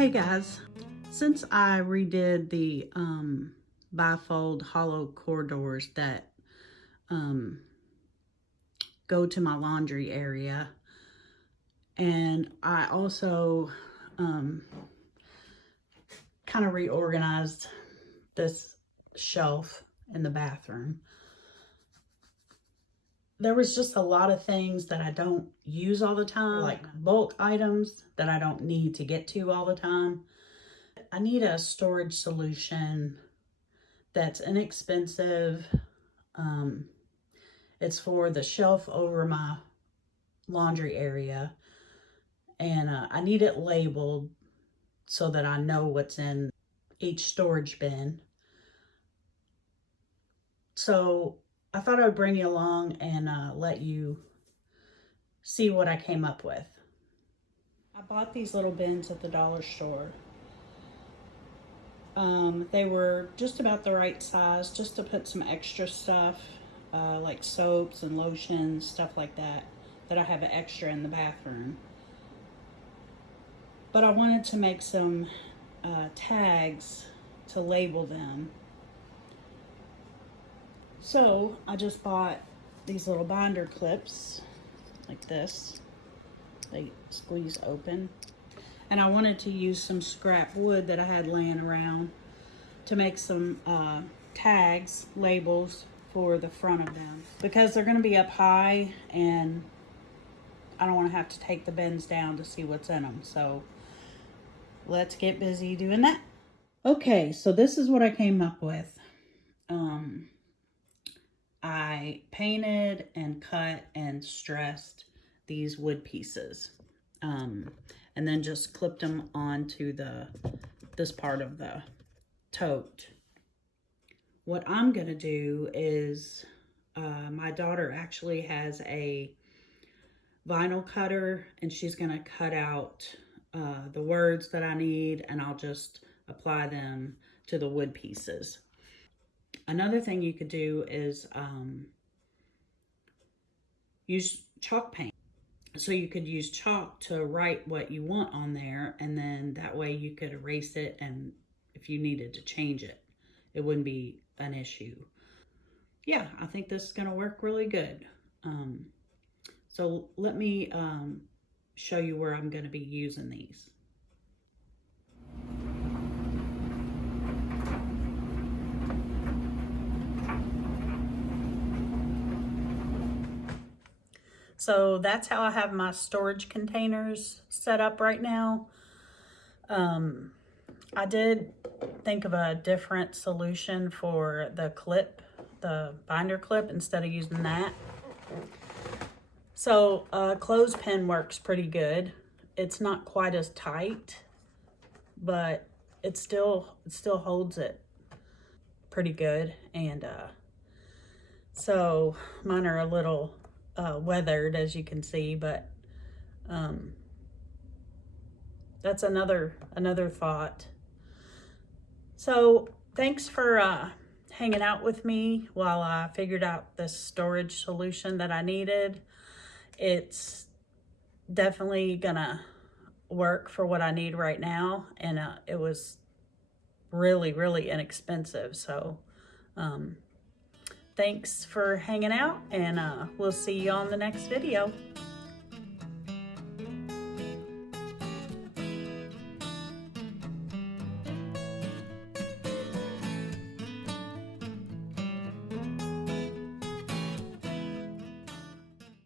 Hey guys, since I redid the bifold hollow core doors that go to my laundry area, and I also kind of reorganized this shelf in the bathroom, there was just a lot of things that I don't use all the time, like bulk items that I don't need to get to all the time. I need a storage solution that's inexpensive. It's for the shelf over my laundry area, and I need it labeled so that I know what's in each storage bin. So I thought I would bring you along and let you see what I came up with. I bought these little bins at the dollar store. They were just about the right size, just to put some extra stuff, like soaps and lotions, stuff like that I have extra in the bathroom. But I wanted to make some tags to label them. So I just bought these little binder clips like this. They squeeze open. And I wanted to use some scrap wood that I had laying around to make some tags, labels for the front of them. Because they're gonna be up high and I don't wanna have to take the bins down to see what's in them. So let's get busy doing that. Okay, so this is what I came up with. I painted and cut and stressed these wood pieces, and then just clipped them onto this part of the tote. What I'm gonna do is, my daughter actually has a vinyl cutter, and she's gonna cut out the words that I need, and I'll just apply them to the wood pieces. Another thing you could do is use chalk paint. So you could use chalk to write what you want on there, and then that way you could erase it, and if you needed to change it, it wouldn't be an issue. Yeah, I think this is gonna work really good. So let me show you where I'm gonna be using these. So that's how I have my storage containers set up right now. I did think of a different solution for the clip, the binder clip, instead of using that. So a clothespin works pretty good. It's not quite as tight, but it still holds it pretty good. And so mine are a little weathered, as you can see, but that's another thought. So thanks for hanging out with me while I figured out this storage solution that I needed. It's definitely gonna work for what I need right now, and it was really, really inexpensive. So thanks for hanging out, and we'll see you on the next video.